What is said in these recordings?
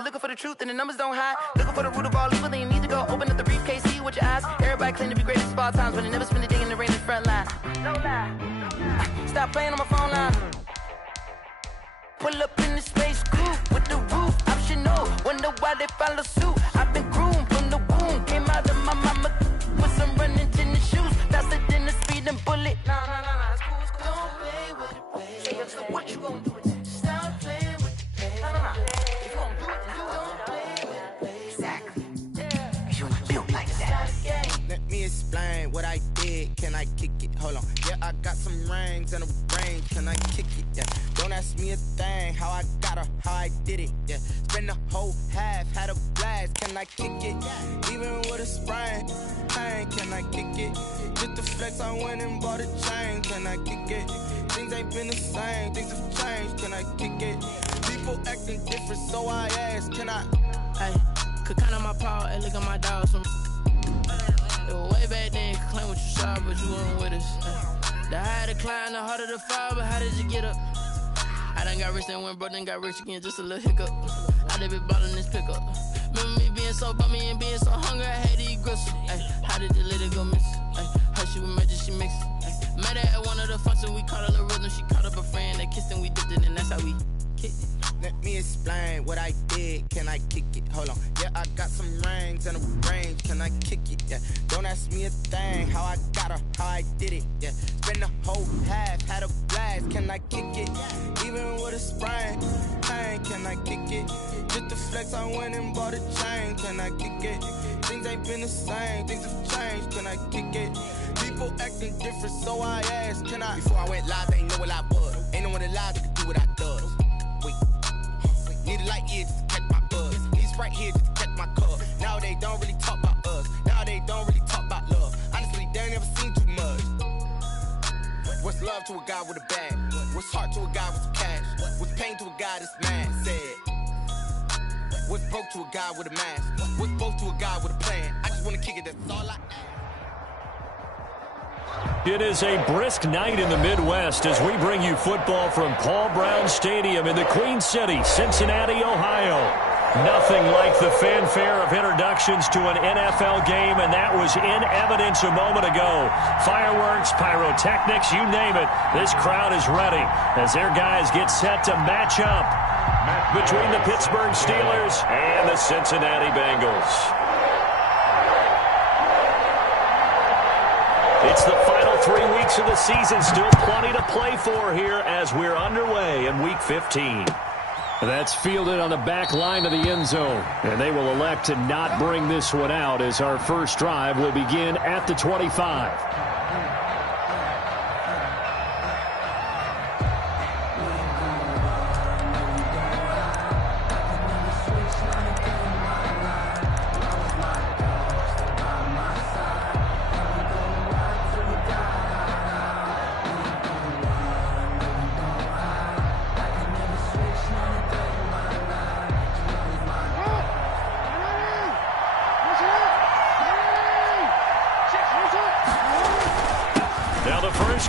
You looking for the truth and the numbers don't hide. Looking for the root of all evil, then you need to go open up the briefcase, see with your eyes. Everybody claim to be greatest of all times, but they never spend a day in the rain in the front line. No lie. Stop playing on my phone line. Pull up in the space coupe with the roof optional. Wonder why they follow suit. I've been groomed from the womb. Came out of my mama with some running tennis shoes. Faster than a speeding bullet. Nah, it's cool, it's cool. Don't play with it, play. So what you gonna do with it? Stop playing with it, play. Nah. If you gonna do it, then don't play with it, play. Exactly. Yeah. Cause you ain't built like that. Let me explain what I did. Can I kick it? Hold on. Yeah, I got some rings and a range. Can I kick it? Yeah. Don't ask me a thing. How I got her, how I did it. Yeah. Spend the whole half, had a blast. Can I kick it? Even with a sprain. Pain, can I kick it? Just the flex, I went and bought a chain. Can I kick it? Things ain't been the same. Things have changed. Can I kick it? People acting different, so I ask. Can I? Hey, could count on my paw and look at my dogs. It was way back then, could claim what you saw, but you weren't with us. The higher the climb, the harder the fall, but how did you get up? I done got rich and went broke, then got rich again, just a little hiccup. I done been ballin' this pickup. Remember me being so bummy and being so hungry, I had to eat gristle. Ay, how did the lady go miss? Ay, how she was magic, she mixed. Met her at one of the functions, we caught a little rhythm. She caught up a friend, they kissed and we dipped it, and that's how we kicked it. Let me explain what I did. Can I kick it? Hold on. Yeah, I got some rings and a range. Can I kick it? Yeah. Don't ask me a thing. How I got her, how I did it. Yeah. Spend the whole half, had a blast. Can I kick it? Even with a sprain. Pain, can I kick it? Just the flex, I went and bought a chain. Can I kick it? Things ain't been the same. Things have changed. Can I kick it? People acting different, so I asked. Can I? Before I went live, they ain't know what I was. Ain't no one alive that could do what I does. Wait. Need a light here just to catch my buzz. Need right here just to catch my cup. Now they don't really talk about us. Now they don't really talk about love. Honestly, they ain't never seen too much. What's love to a guy with a bag? What's heart to a guy with some cash? What's pain to a guy that's mad? Said. What's broke to a guy with a mask? What's both to a guy with a plan? I just wanna kick it, that's all I ask. It is a brisk night in the Midwest as we bring you football from Paul Brown Stadium in the Queen City, Cincinnati, Ohio. Nothing like the fanfare of introductions to an NFL game, and that was in evidence a moment ago. Fireworks, pyrotechnics, you name it. This crowd is ready as their guys get set to match up between the Pittsburgh Steelers and the Cincinnati Bengals. It's the final 3 weeks of the season. Still plenty to play for here as we're underway in Week 15. That's fielded on the back line of the end zone. And they will elect to not bring this one out as our first drive will begin at the 25.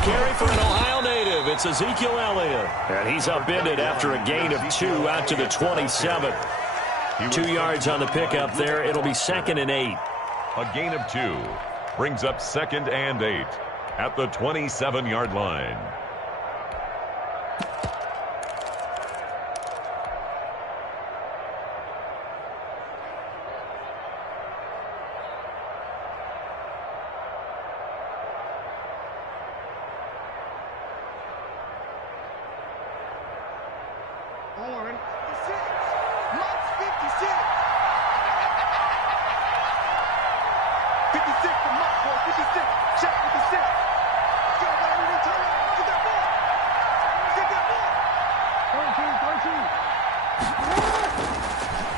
Carry for an Ohio native. It's Ezekiel Elliott. And he's upended after a gain of 2 out to the 27. 2 yards on the pickup there. It'll be 2nd and 8. A gain of 2 brings up 2nd and 8 at the 27-yard line.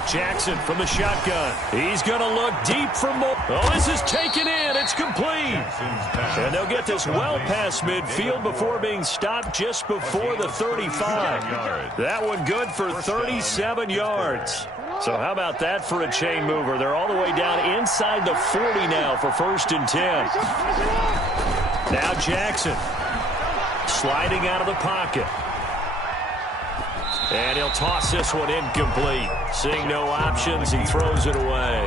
Jackson from the shotgun. He's going to look deep for more. Oh, this is taken in. It's complete. And they'll get this well past midfield before being stopped just before the 35. That one good for 37 yards. So how about that for a chain mover? They're all the way down inside the 40 now for 1st and 10. Now Jackson sliding out of the pocket. And he'll toss this one incomplete. Seeing no options, he throws it away.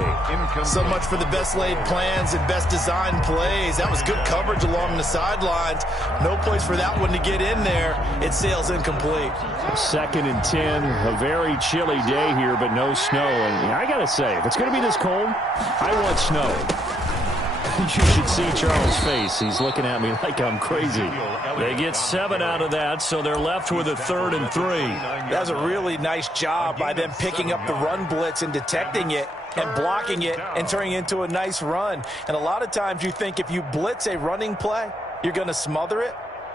So much for the best laid plans and best designed plays. That was good coverage along the sidelines. No place for that one to get in there. It sails incomplete. 2nd and 10. A very chilly day here, but no snow. And I got to say, if it's going to be this cold, I want snow. You should see Charles' face. He's looking at me like I'm crazy. They get 7 out of that, so they're left with a 3rd and 3. That was a really nice job by them picking up the run blitz and detecting it and blocking it and turning it into a nice run. And a lot of times you think if you blitz a running play, you're going to smother it.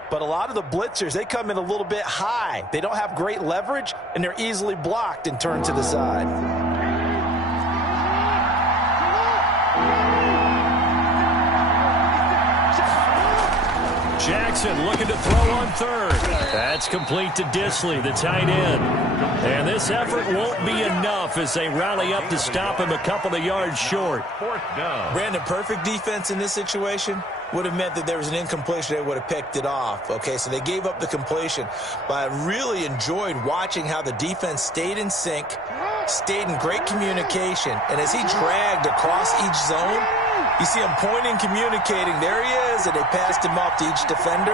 But a lot of the blitzers, they come in a little bit high. They don't have great leverage, and they're easily blocked and turned to the side. Jackson looking to throw on 3rd. That's complete to Disley, the tight end. And this effort won't be enough as they rally up to stop him a couple of yards short. 4th down. Brandon, perfect defense in this situation would have meant that there was an incompletion. They would have picked it off. Okay, so they gave up the completion. But I really enjoyed watching how the defense stayed in sync, stayed in great communication. And as he dragged across each zone, you see him pointing, communicating. There he is, and they passed him off to each defender.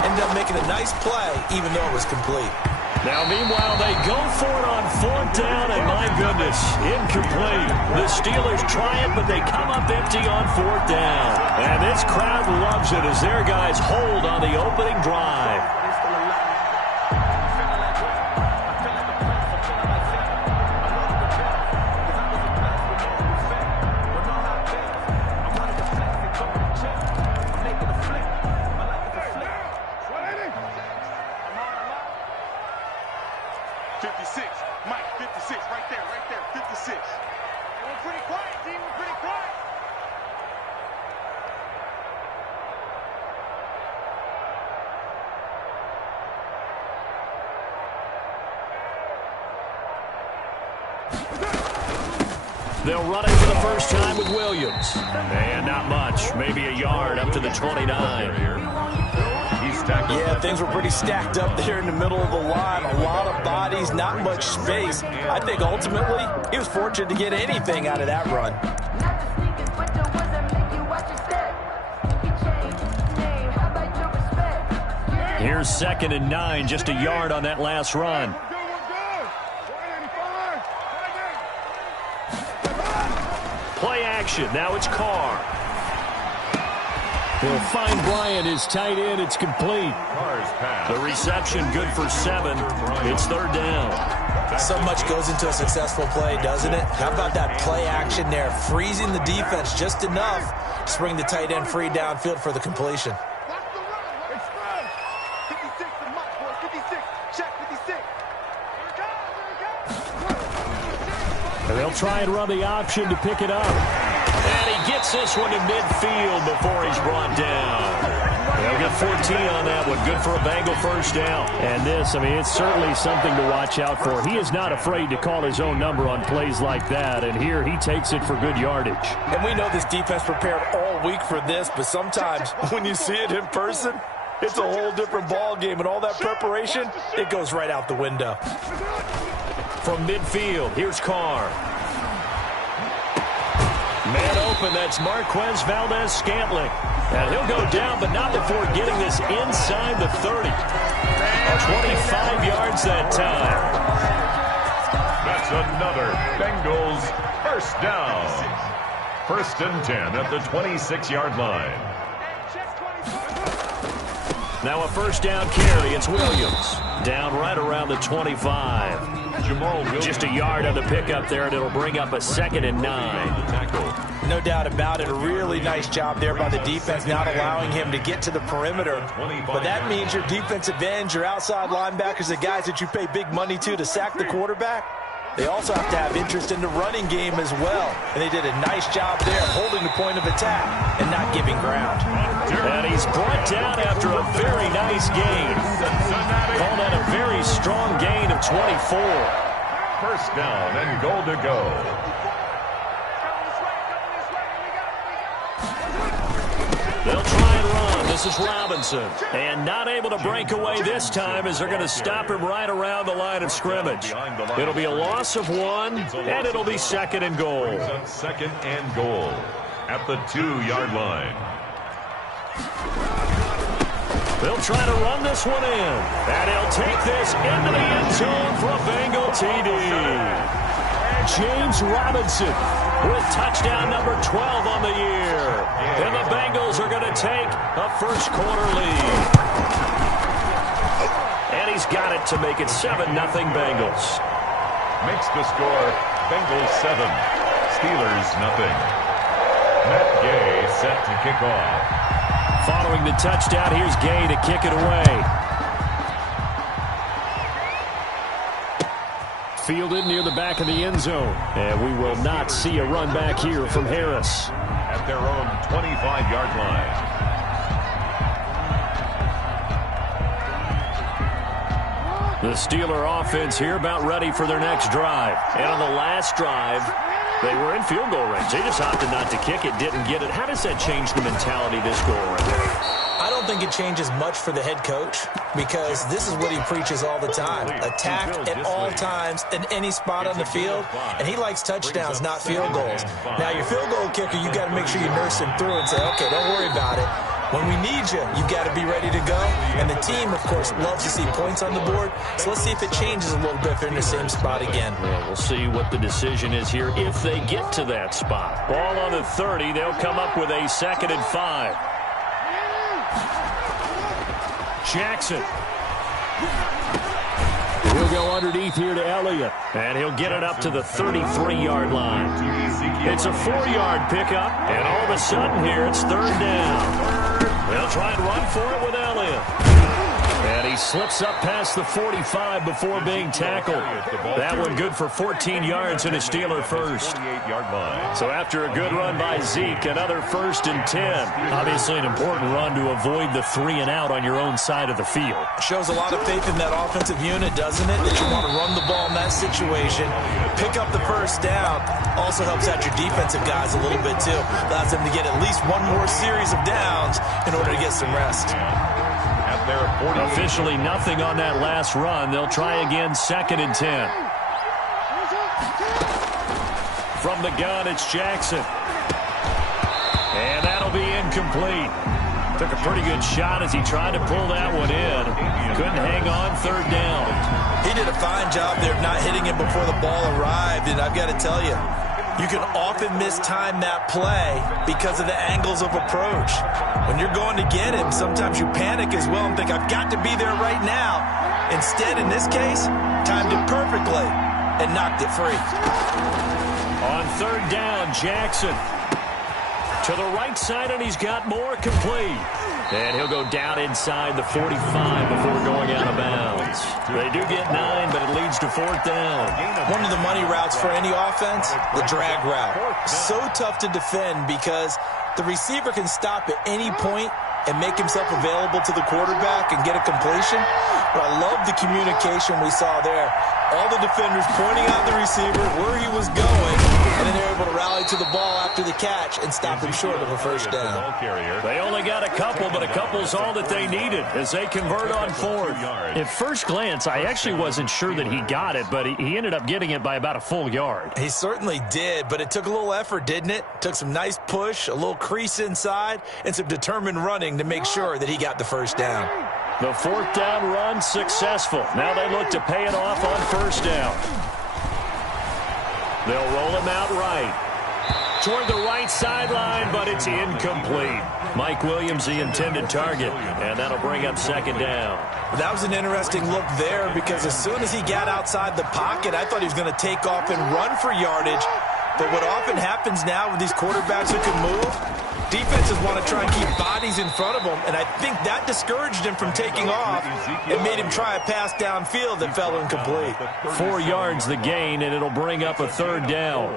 Ended up making a nice play, even though it was complete. Now, meanwhile, they go for it on 4th down, and my goodness, incomplete. The Steelers try it, but they come up empty on 4th down. And this crowd loves it as their guys hold on the opening drive. They'll run it for the first time with Williams. And not much. Maybe a yard up to the 29. Yeah, things were pretty stacked up there in the middle of the line. A lot of bodies, not much space. I think ultimately he was fortunate to get anything out of that run. Here's 2nd and 9, just a yard on that last run. Play action. Now it's Carr. He'll find Bryant, his tight end. It's complete. The reception good for 7. It's 3rd down. So much goes into a successful play, doesn't it? How about that play action there? Freezing the defense just enough to bring the tight end free downfield for the completion. They'll try and run the option to pick it up. And he gets this one to midfield before he's brought down. They'll get 14 on that one. Good for a Bengal first down. And this, I mean, it's certainly something to watch out for. He is not afraid to call his own number on plays like that. And here he takes it for good yardage. And we know this defense prepared all week for this, but sometimes when you see it in person, it's a whole different ball game. And all that preparation, it goes right out the window. From midfield, here's Carr. Man open, that's Marquez Valdez-Scantling. And he'll go down, but not before getting this inside the 30. 25 yards that time. That's another Bengals first down. 1st and 10 at the 26-yard line. Now a first down carry. It's Williams. Down right around the 25. Just a yard on the pickup there, and it'll bring up a 2nd and 9. No doubt about it. A really nice job there by the defense, not allowing him to get to the perimeter. But that means your defensive ends, your outside linebackers, the guys that you pay big money to sack the quarterback, they also have to have interest in the running game as well. And they did a nice job there holding the point of attack and not giving ground. And he's brought down after a very nice gain. Call that a very strong gain of 24. First down and goal to go. They'll try and run. The This is Robinson. And not able to break away this time as they're going to stop him right around the line of scrimmage. It'll be a loss of 1, and it'll be 2nd and goal. Second and goal at the 2-yard line. They'll try to run this one in. And he'll take this into the end zone for a Bengal TD. James Robinson with touchdown number 12 on the year. And the Bengals are going to take a first-quarter lead. And he's got it to make it 7-0 Bengals. Makes the score Bengals 7, Steelers 0. Matt Gay set to kick off. Following the touchdown, here's Gay to kick it away. Fielded near the back of the end zone. And we will not see a run back here from Harris. At their own 25-yard line. The Steeler offense here about ready for their next drive. And on the last drive, they were in field goal range. They just opted not to kick it, didn't get it. How does that change the mentality this go around? I don't think it changes much for the head coach because this is what he preaches all the time. Attack at all times in any spot on the field, and he likes touchdowns, not field goals. Now, your field goal kicker, you got to make sure you nurse him through and say, okay, don't worry about it. When we need you, you've got to be ready to go. And the team, of course, loves to see points on the board. So let's see if it changes a little bit if they're in the same spot again. Well, we'll see what the decision is here if they get to that spot. Ball on the 30. They'll come up with a 2nd and 5. Jackson. He'll go underneath here to Elliott. And he'll get it up to the 33-yard line. It's a 4-yard pickup. And all of a sudden here, it's 3rd down. They'll try and run for it with Elliott. And he slips up past the 45 before being tackled. That one good for 14 yards and a Steeler first. So after a good run by Zeke, another 1st and 10. Obviously an important run to avoid the 3-and-out on your own side of the field. Shows a lot of faith in that offensive unit, doesn't it? That you want to run the ball in that situation. Pick up the 1st down. Also helps out your defensive guys a little bit, too. Allows them to get at least one more series of downs in order to get some rest. Officially nothing on that last run. They'll try again, 2nd and 10. From the gun, it's Jackson. And that'll be incomplete. Took a pretty good shot as he tried to pull that one in. Couldn't hang on, 3rd down. He did a fine job there of not hitting him before the ball arrived, and I've got to tell you, you can often mistime that play because of the angles of approach. When you're going to get him, sometimes you panic as well and think, I've got to be there right now. Instead, in this case, timed it perfectly and knocked it free. On 3rd down, Jackson. To the right side, and he's got more complete. And he'll go down inside the 45 before going out of bounds. They do get 9, but it leads to 4th down. One of the money routes for any offense, the drag route. So tough to defend because the receiver can stop at any point and make himself available to the quarterback and get a completion. But I love the communication we saw there. All the defenders pointing out the receiver, where he was going, and then they're able to rally to the ball after the catch and stop him short of a 1st down. They only got a couple, but a couple's all that they needed as they convert on 4th. At first glance, I actually wasn't sure that he got it, but he ended up getting it by about a full yard. He certainly did, but it took a little effort, didn't it? Took some nice push, a little crease inside, and some determined running to make sure that he got the 1st down. The 4th down run successful. Now they look to pay it off on 1st down. They'll roll him out right. Toward the right sideline, but it's incomplete. Mike Williams, the intended target, and that'll bring up 2nd down. That was an interesting look there because as soon as he got outside the pocket, I thought he was going to take off and run for yardage. But what often happens now with these quarterbacks who can move, defenses want to try and keep bodies in front of them, and I think that discouraged him from taking off and made him try a pass downfield that fell incomplete. 4 yards the gain, and it'll bring up a 3rd down.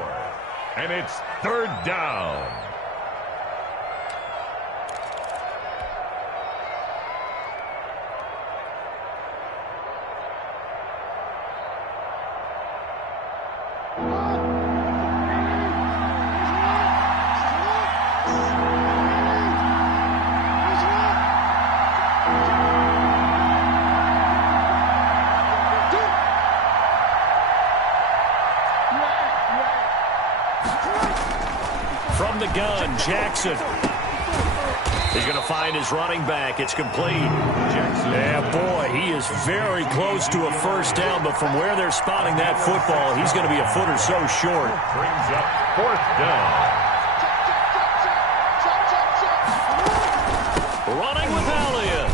And it's 3rd down. From the gun, Jackson. He's going to find his running back. It's complete. Yeah, boy, he is very close to a first down, but from where they're spotting that football, he's going to be a foot or so short. Brings up fourth down. Running with Elliott.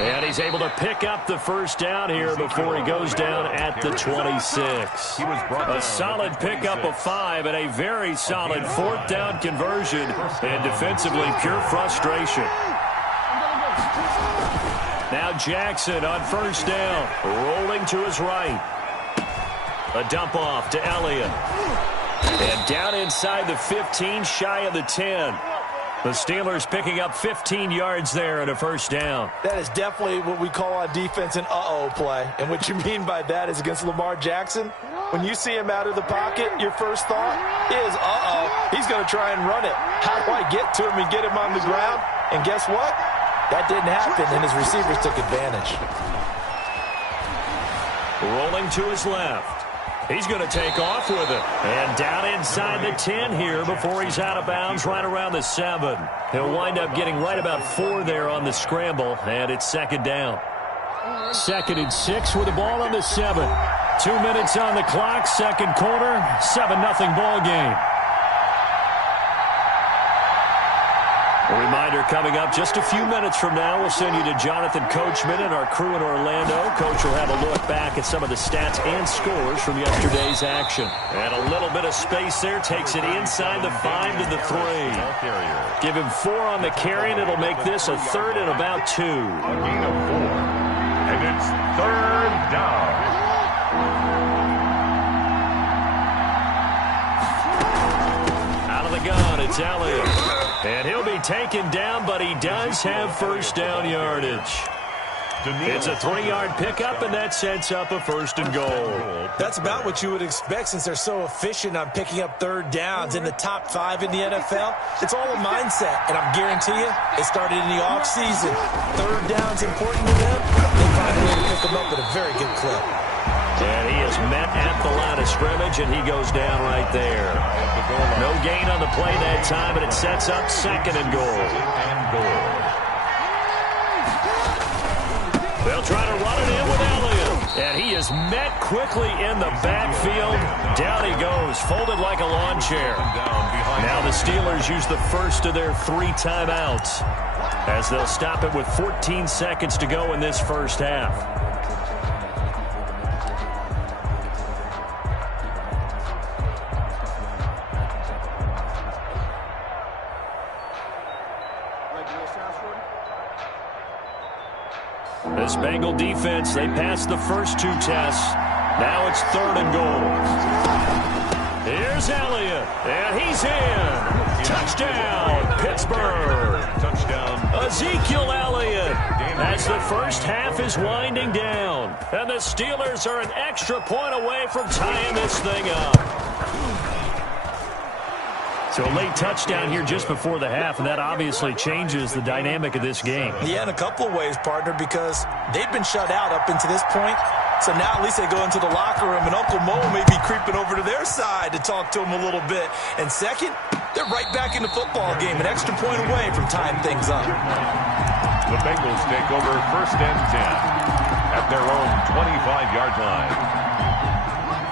And he's able to pick up the first down here before he goes down at the 26. A solid pickup of 5 and a very solid fourth down conversion. And defensively, pure frustration. Now Jackson on first down. Rolling to his right. A dump off to Elliott. And down inside the 15, shy of the 10. The Steelers picking up 15 yards there and a first down. That is definitely what we call on defense an uh-oh play. And what you mean by that is against Lamar Jackson, when you see him out of the pocket, your first thought is, uh-oh, he's going to try and run it. How do I get to him and get him on the ground? And guess what? That didn't happen, and his receivers took advantage. Rolling to his left. He's going to take off with it. And down inside the 10 here before he's out of bounds right around the 7. He'll wind up getting right about 4 there on the scramble, and it's second down. 2nd and 6 with the ball on the 7. 2 minutes on the clock, second quarter, 7-0 ball game. A reminder coming up just a few minutes from now, we'll send you to Jonathan Coachman and our crew in Orlando. Coach will have a look back at some of the stats and scores from yesterday's action. And a little bit of space there, takes it inside the 5 to the 3. Give him 4 on the carry, and it'll make this a 3rd and about 2. A gain of 4. And it's third down. Out of the gun, it's Elliott. And he'll be taken down, but he does have first down yardage. It's a 3-yard pickup, and that sets up a 1st and goal. That's about what you would expect since they're so efficient on picking up third downs in the top 5 in the NFL. It's all a mindset, and I guarantee you, it started in the offseason. Third down's important to them. They find a way to pick them up at a very good clip. And he is met at the line of scrimmage, and he goes down right there. No gain on the play that time, but it sets up 2nd and goal. They'll try to run it in with Elliott. And he is met quickly in the backfield. Down he goes, folded like a lawn chair. Now the Steelers use the first of their 3 timeouts as they'll stop it with 14 seconds to go in this first half. This Bengal defense, they passed the first 2 tests. Now it's 3rd and goal. Here's Elliott, and he's in. Touchdown, Pittsburgh. Touchdown. Ezekiel Elliott as the first half is winding down. And the Steelers are an extra point away from tying this thing up. So a late touchdown here just before the half, and that obviously changes the dynamic of this game. Yeah, in a couple of ways, partner, because they've been shut out up into this point. So now at least they go into the locker room, and Uncle Mo may be creeping over to their side to talk to them a little bit. And second, they're right back in the football game, an extra point away from tying things up. The Bengals take over 1st and 10 at their own 25-yard line.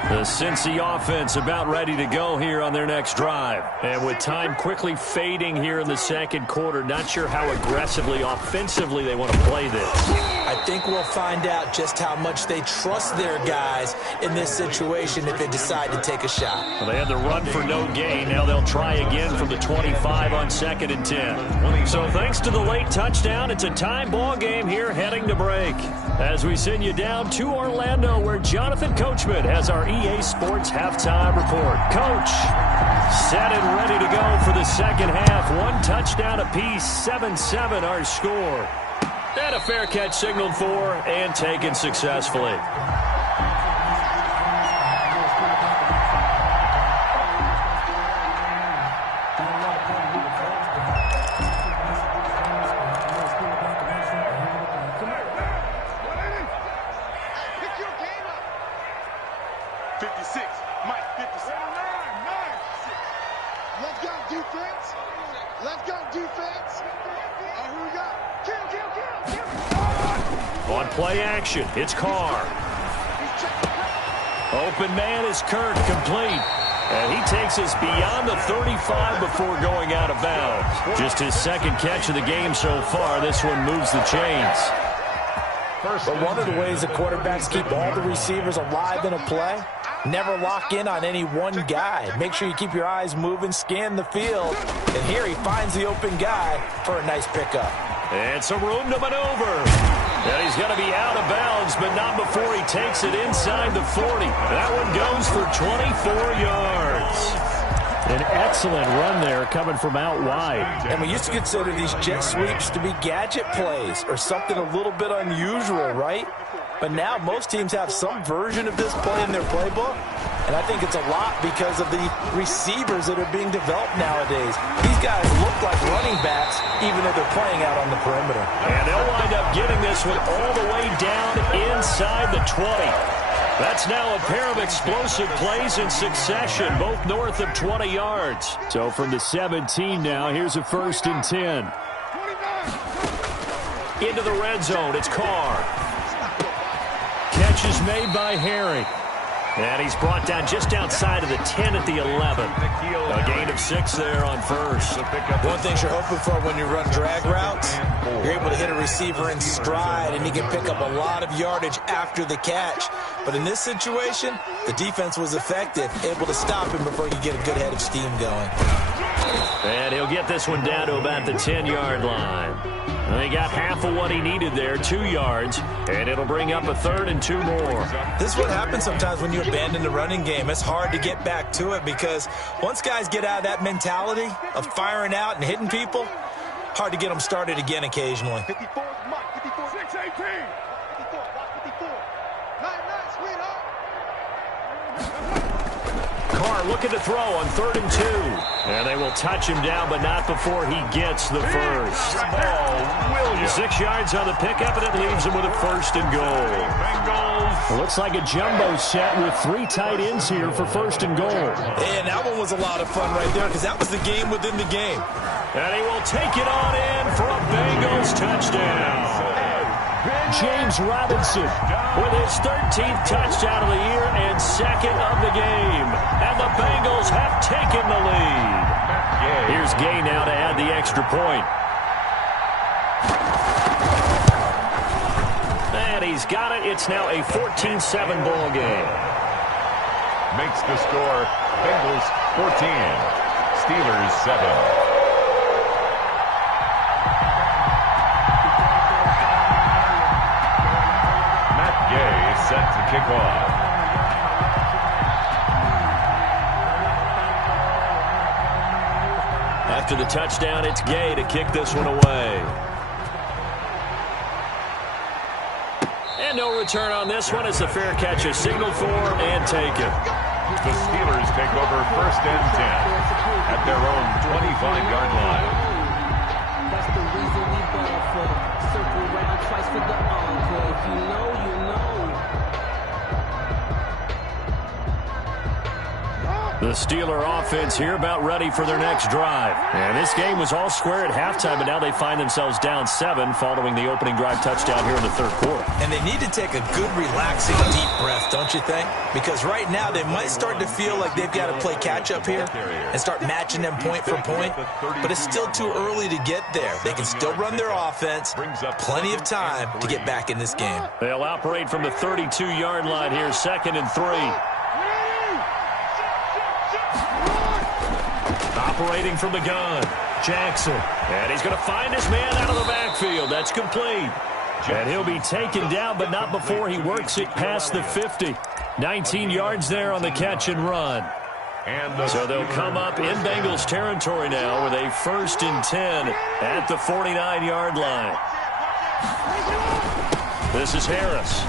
The Cincy offense about ready to go here on their next drive. And with time quickly fading here in the second quarter, not sure how aggressively, offensively they want to play this. I think we'll find out just how much they trust their guys in this situation if they decide to take a shot. Well, they had the run for no gain. Now they'll try again from the 25 on 2nd and 10. So thanks to the late touchdown, it's a tie ball game here heading to break. As we send you down to Orlando, where Jonathan Coachman has our EA Sports halftime report. Coach, set and ready to go for the second half. 1 touchdown apiece, 7-7 our score. And a fair catch signaled for and taken successfully. Play action. It's Carr. Open man is Kirk, complete. And he takes us beyond the 35 before going out of bounds. Just his second catch of the game so far. This one moves the chains. But one of the ways the quarterbacks keep all the receivers alive in a play, never lock in on any one guy. Make sure you keep your eyes moving, scan the field. And here he finds the open guy for a nice pickup. And some room to maneuver. And he's going to be out of bounds, but not before he takes it inside the 40. That one goes for 24 yards. An excellent run there coming from out wide. And we used to consider these jet sweeps to be gadget plays or something a little bit unusual, right? But now most teams have some version of this play in their playbook. And I think it's a lot because of the receivers that are being developed nowadays. These guys look like running backs even though they're playing out on the perimeter. And they'll wind up getting this one all the way down inside the 20. That's now a pair of explosive plays in succession, both north of 20 yards. So from the 17 now, here's a 1st and 10. Into the red zone, it's Carr. Catch is made by Herring. And he's brought down just outside of the 10 at the 11. A gain of 6 there on first. One thing you're hoping for when you run drag routes, you're able to hit a receiver in stride, and he can pick up a lot of yardage after the catch. But in this situation, the defense was effective, able to stop him before you get a good head of steam going. And he'll get this one down to about the 10-yard line. And he got half of what he needed there, 2 yards, and it'll bring up a 3rd and 2 more. This is what happens sometimes when you abandon the running game. It's hard to get back to it because once guys get out of that mentality of firing out and hitting people, hard to get them started again occasionally. 54, 6-18. Carr looking to throw on 3rd and 2. And they will touch him down, but not before he gets the first. 6 yards on the pickup, and it leaves him with a 1st and goal. It looks like a jumbo set with 3 tight ends here for 1st and goal. And that one was a lot of fun right there because that was the game within the game. And he will take it on in for a Bengals touchdown. James Robinson with his 13th touchdown of the year and 2nd of the game. And the Bengals have taken the lead. Here's Gay now to add the extra point. And he's got it. It's now a 14-7 ball game. Makes the score Bengals 14, Steelers 7. Set to kick off. After the touchdown, it's Gay to kick this one away. And no return on this one as the fair catch is signaled for and taken. The Steelers take over 1st and 10 at their own 25-yard line. That's the reason we ball for. Circle round twice for the encore. If you know, you know. The Steeler offense here about ready for their next drive. And this game was all square at halftime, but now they find themselves down 7 following the opening drive touchdown here in the 3rd quarter. And they need to take a good, relaxing, deep breath, don't you think? Because right now they might start to feel like they've got to play catch-up here and start matching them point for point. But it's still too early to get there. They can still run their offense. Plenty of time to get back in this game. They'll operate from the 32-yard line here, 2nd and 3. Operating from the gun, Jackson. And he's going to find his man out of the backfield. That's complete. And he'll be taken down, but not before he works it past the 50. 19 yards there on the catch and run. So they'll come up in Bengals territory now with a 1st and 10 at the 49-yard line. This is Harris.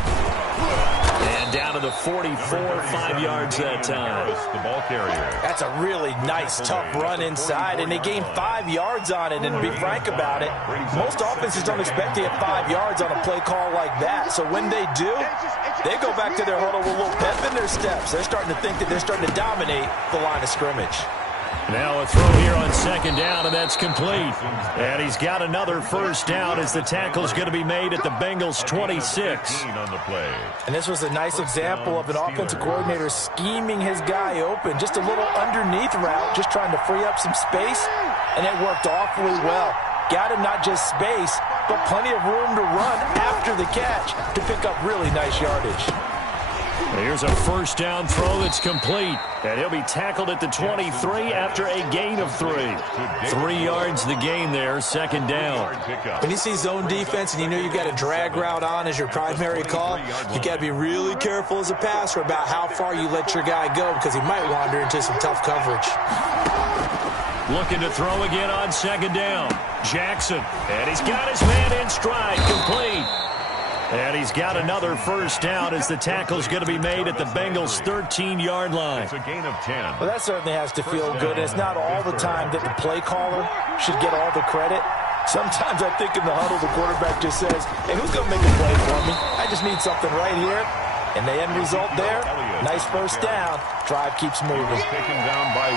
And down to the 44, 5 yards that time. The ball carrier. That's a really nice, tough run inside, and they gained 5 yards on it. And to be frank about it, most offenses don't expect to get 5 yards on a play call like that. So when they do, they go back to their huddle with a little pep in their steps. They're starting to think that they're starting to dominate the line of scrimmage. Now a throw here on second down, and that's complete. And he's got another first down as the tackle's going to be made at the Bengals' 26. On the play. And this was a nice example of an offensive coordinator scheming his guy open. Just a little underneath route, just trying to free up some space, and it worked awfully well. Got him not just space, but plenty of room to run after the catch to pick up really nice yardage. Here's a first down throw that's complete, and he'll be tackled at the 23 after a gain of 3. 3 yards the gain there, second down. When you see zone defense and you know you've got a drag route on as your primary call, you got to be really careful as a passer about how far you let your guy go because he might wander into some tough coverage. Looking to throw again on second down. Jackson, and he's got his man in stride, complete. And he's got another first down as the tackle's going to be made at the Bengals' 13-yard line. It's a gain of 10. Well, that certainly has to feel good. It's not all the time that the play caller should get all the credit. Sometimes I think in the huddle, the quarterback just says, hey, who's going to make a play for me? I just need something right here. And the end result there, nice first down. Drive keeps moving.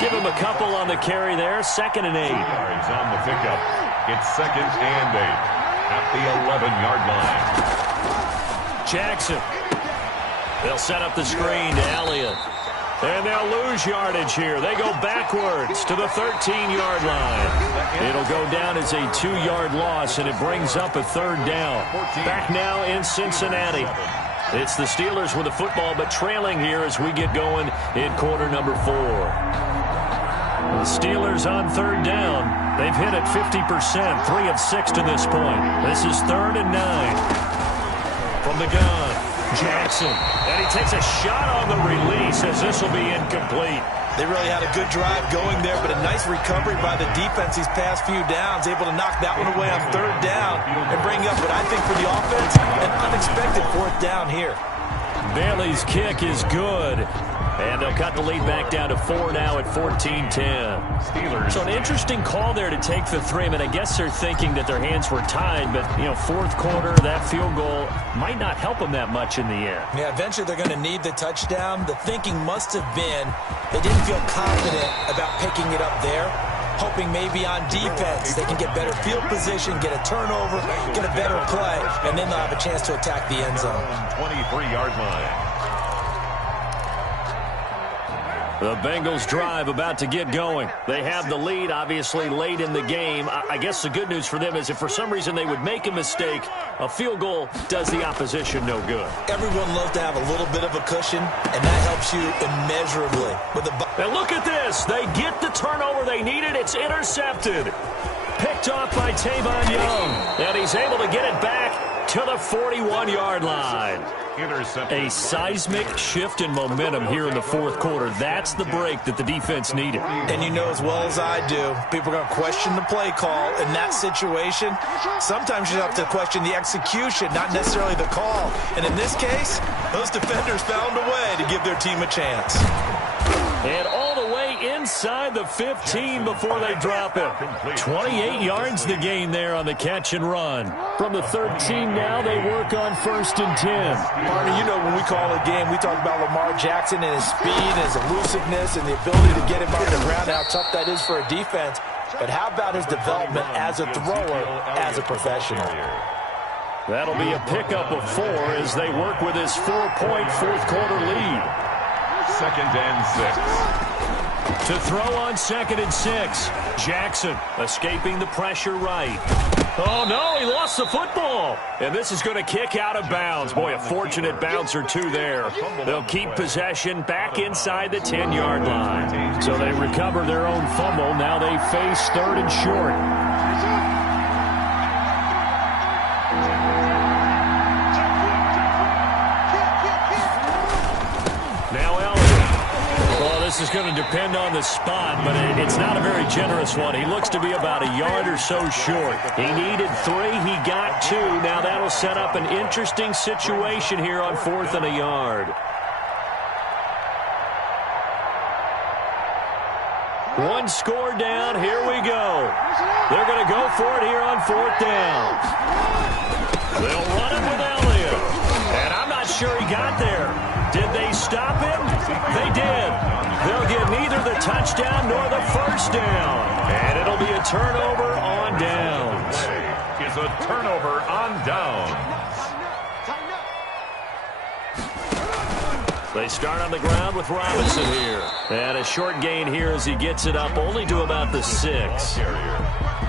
Give him a couple on the carry there, 2nd and 8. Yards on the pickup. It's 2nd and 8 at the 11-yard line. Jackson. They'll set up the screen to Elliott. And they'll lose yardage here. They go backwards to the 13-yard line. It'll go down as a 2-yard loss, and it brings up a 3rd down. Back now in Cincinnati. It's the Steelers with the football, but trailing here as we get going in quarter number 4. The Steelers on 3rd down. They've hit it 50%, 3 of 6 to this point. This is 3rd and 9. From the gun, Jackson. And he takes a shot on the release as this will be incomplete. They really had a good drive going there, but a nice recovery by the defense these past few downs, able to knock that one away on 3rd down and bring up what I think for the offense, an unexpected 4th down here. Bailey's kick is good. And they'll cut the lead back down to 4 now at 14-10. So an interesting call there to take the 3. I mean, I guess they're thinking that their hands were tied, but, you know, 4th quarter, that field goal might not help them that much in the end. Yeah, eventually they're going to need the touchdown. The thinking must have been they didn't feel confident about picking it up there, hoping maybe on defense they can get better field position, get a turnover, get a better play, and then they'll have a chance to attack the end zone. 23-yard line. The Bengals drive about to get going. They have the lead, obviously, late in the game. I guess the good news for them is if for some reason they would make a mistake, a field goal does the opposition no good. Everyone loves to have a little bit of a cushion, and that helps you immeasurably. And look at this. They get the turnover they needed. It's intercepted. Picked off by Tavon Young. And he's able to get it back to the 41-yard line. A seismic shift in momentum here in the 4th quarter. That's the break that the defense needed. And you know as well as I do, people are going to question the play call in that situation. Sometimes you have to question the execution, not necessarily the call. And in this case, those defenders found a way to give their team a chance. And all the way inside the 15 before they drop it. 28 yards the gain there on the catch and run. From the 13 now, they work on 1st and 10. Partner, you know when we call a game, we talk about Lamar Jackson and his speed and his elusiveness and the ability to get him on the ground, how tough that is for a defense. But how about his development as a thrower, as a professional? That'll be a pickup of 4 as they work with his 4-point 4th quarter lead. 2nd and 6. To throw on 2nd and 6. Jackson escaping the pressure right. Oh, no, he lost the football. And this is going to kick out of bounds. Boy, a fortunate bounce or 2 there. They'll keep possession back inside the 10-yard line. So they recover their own fumble. Now they face 3rd and short. This is going to depend on the spot, but it's not a very generous one. He looks to be about a yard or so short. He needed 3. He got 2. Now that'll set up an interesting situation here on 4th and a yard. One score down. Here we go. They're going to go for it here on 4th down. They'll run it with Elliott. And I'm not sure he got there. Did they stop him? They did. They'll get neither the touchdown nor the first down. And it'll be a turnover on downs. Is a turnover on downs. They start on the ground with Robinson here. And a short gain here as he gets it up only to about the 6.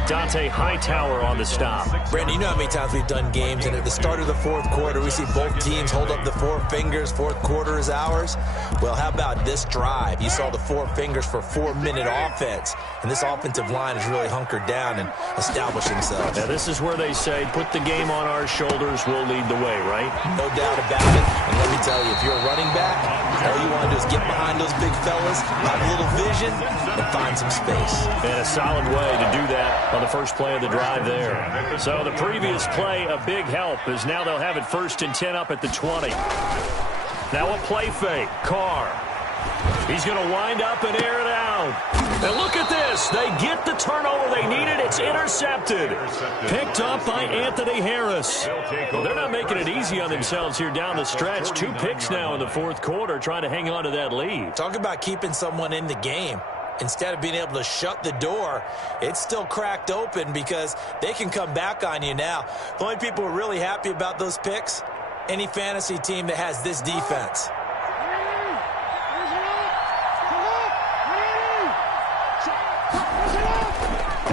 Dante Hightower on the stop. Brandon, you know how many times we've done games, and at the start of the fourth quarter, we see both teams hold up the 4 fingers, fourth quarter is ours. Well, how about this drive? You saw the 4 fingers for 4-minute offense, and this offensive line has really hunkered down and established themselves. Now, this is where they say, put the game on our shoulders, we'll lead the way, right? No doubt about it. And let me tell you, if you're a running back, all you want to do is get behind those big fellas, have a little vision, and find some space. And a solid way to do that on the first play of the drive there. So the previous play, a big help, as now they'll have it 1st and 10 up at the 20. Now a play fake. Carr. He's going to wind up and air it out. And look at this. They get the turnover they needed. It's intercepted. Picked up by Anthony Harris. Well, they're not making it easy on themselves here down the stretch. 2 picks now in the fourth quarter, trying to hang on to that lead. Talk about keeping someone in the game. Instead of being able to shut the door, it's still cracked open because they can come back on you now. The only people who are really happy about those picks, any fantasy team that has this defense.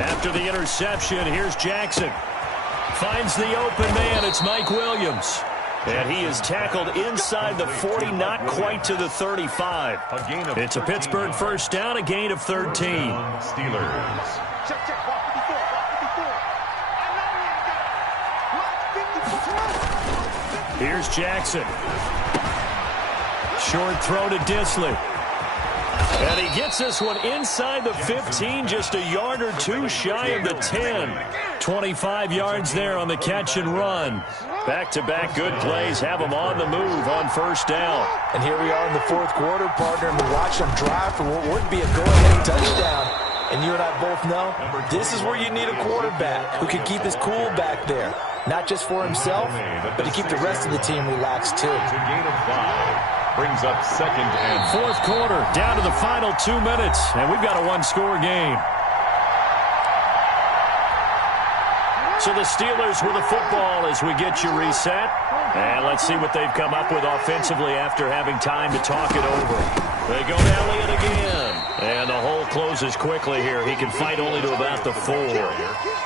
After the interception, here's Jackson. Finds the open man. It's Mike Williams. And he is tackled inside the 40, not quite to the 35. It's a Pittsburgh first down, a gain of 13. Steelers. Here's Jackson. Short throw to Disley. And he gets this one inside the 15, just a yard or 2 shy of the 10. 25 yards there on the catch and run. Back-to-back good plays have them on the move on first down. And here we are in the fourth quarter, partner, and we watch them drive for what would be a go-ahead touchdown. And you and I both know this is where you need a quarterback who can keep his cool back there. Not just for himself, but to keep the rest of the team relaxed, too. It's a gain of 5. Brings up 2nd and fourth quarter, down to the final 2 minutes, and we've got a 1-score game. So the Steelers with the football as we get you reset. And let's see what they've come up with offensively after having time to talk it over. They go to Elliott again. And the hole closes quickly here. He can fight only to about the 4.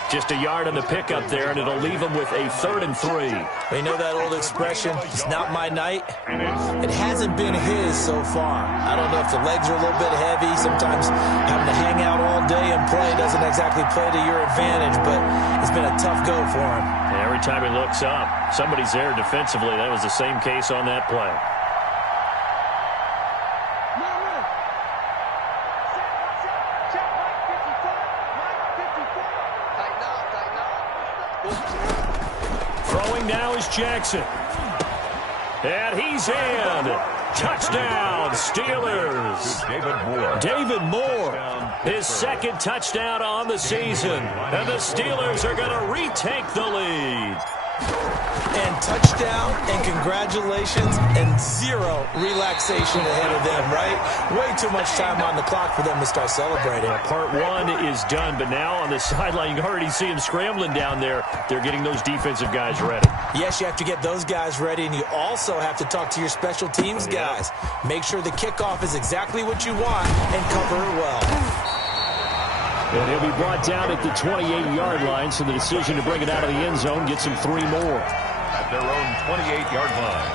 Just a yard on the pickup there, and it'll leave him with a 3rd and 3. They know that old expression, it's not my night. It hasn't been his so far. I don't know if the legs are a little bit heavy. Sometimes having to hang out all day and play doesn't exactly play to your advantage, but it's been a tough go for him. And every time he looks up, somebody's there defensively. That was the same case on that play. Throwing now is Jackson. And he's in. Touchdown, Steelers. David Moore. His 2nd touchdown on the season. And the Steelers are going to retake the lead. And touchdown, and congratulations, and 0 relaxation ahead of them, right? Way too much time on the clock for them to start celebrating. Part 1 is done, but now on the sideline, you can already see them scrambling down there. They're getting those defensive guys ready. Yes, you have to get those guys ready, and you also have to talk to your special teams guys. Make sure the kickoff is exactly what you want and cover it well. And he'll be brought down at the 28-yard line, so the decision to bring it out of the end zone gets him 3 more. At their own 28-yard line.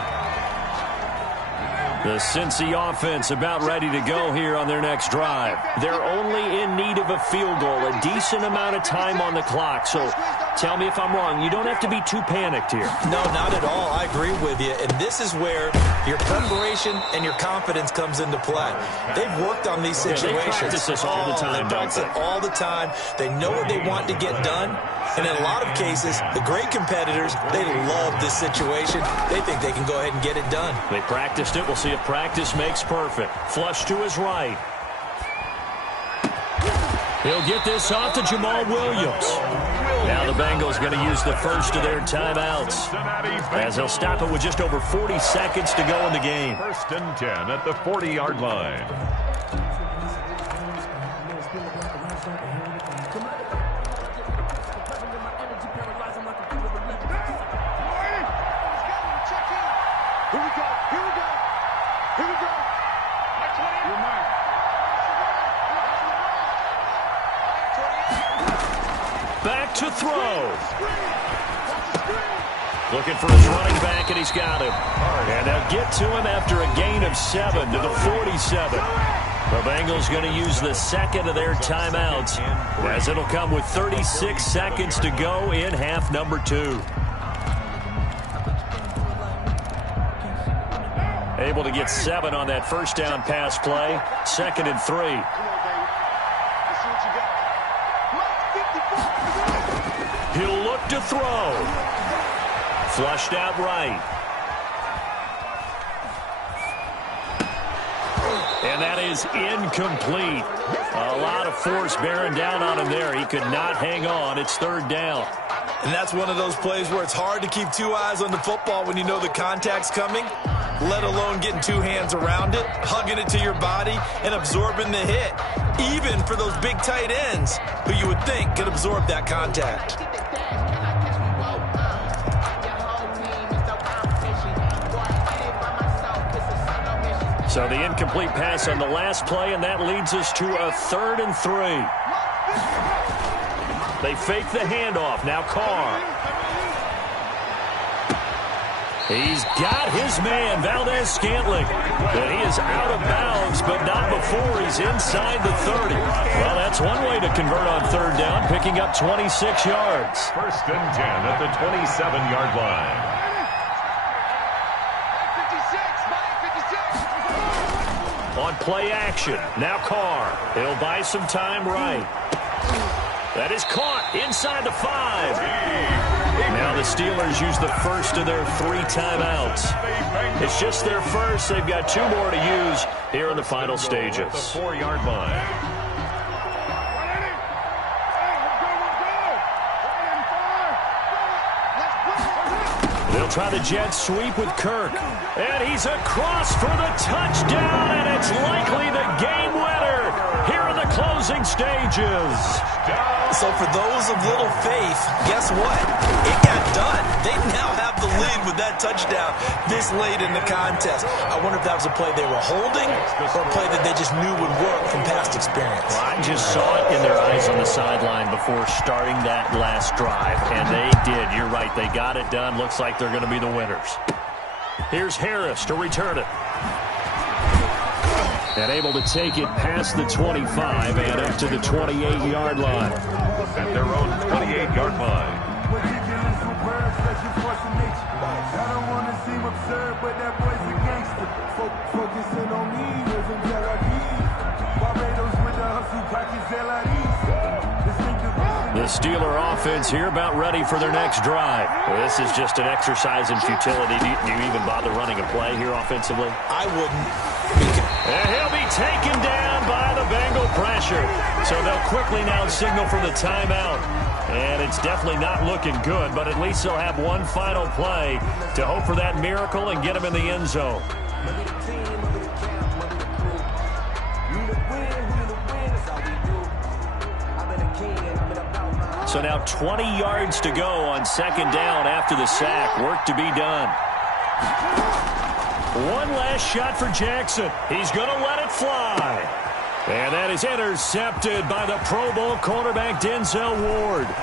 The Cincy offense about ready to go here on their next drive. They're only in need of a field goal, a decent amount of time on the clock. So tell me if I'm wrong. You don't have to be too panicked here. No, not at all. I agree with you. And this is where your preparation and your confidence comes into play. They've worked on these situations. They practice this all the time. They practice it all the time. They know what they want to get done. And in a lot of cases, the great competitors, they love this situation. They think they can go ahead and get it done. They practiced it. We'll see if practice makes perfect. Flush to his right. He'll get this off to Jamal Williams. Now the Bengals going to use the first of their timeouts, as they'll stop it with just over 40 seconds to go in the game. 1st and 10 at the 40-yard line. Back to throw. Looking for his running back, and he's got him. And they'll get to him after a gain of 7 to the 47. The Bengals going to use the second of their timeouts, as it'll come with 36 seconds to go in half number 2. Able to get 7 on that first down pass play. 2nd and 3. He'll look to throw. Flushed out right. And that is incomplete. A lot of force bearing down on him there. He could not hang on. It's 3rd down. And that's one of those plays where it's hard to keep 2 eyes on the football when you know the contact's coming, let alone getting 2 hands around it, hugging it to your body, and absorbing the hit, even for those big tight ends who you would think could absorb that contact. So the incomplete pass on the last play, and that leads us to a 3rd and 3. They fake the handoff. Now Carr. He's got his man, Valdez-Scantling. And he is out of bounds, but not before he's inside the 30. Well, that's one way to convert on 3rd down, picking up 26 yards. 1st and 10 at the 27-yard line. On play action, now Carr. He'll buy some time right. That is caught inside the 5. Now the Steelers use the first of their 3 timeouts. It's just their first. They've got 2 more to use here in the final stages. The 4-yard line. They'll try the jet sweep with Kirk. And he's across for the touchdown, and it's likely the game winner here in the closing stages. So for those of little faith, guess what? It got done. They now have the lead with that touchdown this late in the contest. I wonder if that was a play they were holding or a play that they just knew would work from past experience. Well, I just saw it in their eyes on the sideline before starting that last drive, and they did. You're right. They got it done. Looks like they're going to be the winners. Here's Harris to return it. And able to take it past the 25 and up to the 28-yard line. At their own 28-yard line. The Steeler offense here about ready for their next drive. Well, this is just an exercise in futility. Do you even bother running a play here offensively? I wouldn't. And he'll be taken down by the Bengal pressure. So they'll quickly now signal for the timeout. And it's definitely not looking good, but at least they'll have one final play to hope for that miracle and get him in the end zone. So now 20 yards to go on 2nd down after the sack. Work to be done. One last shot for Jackson. He's going to let it fly. And that is intercepted by the Pro Bowl cornerback Denzel Ward. And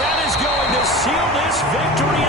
that is going to seal this victory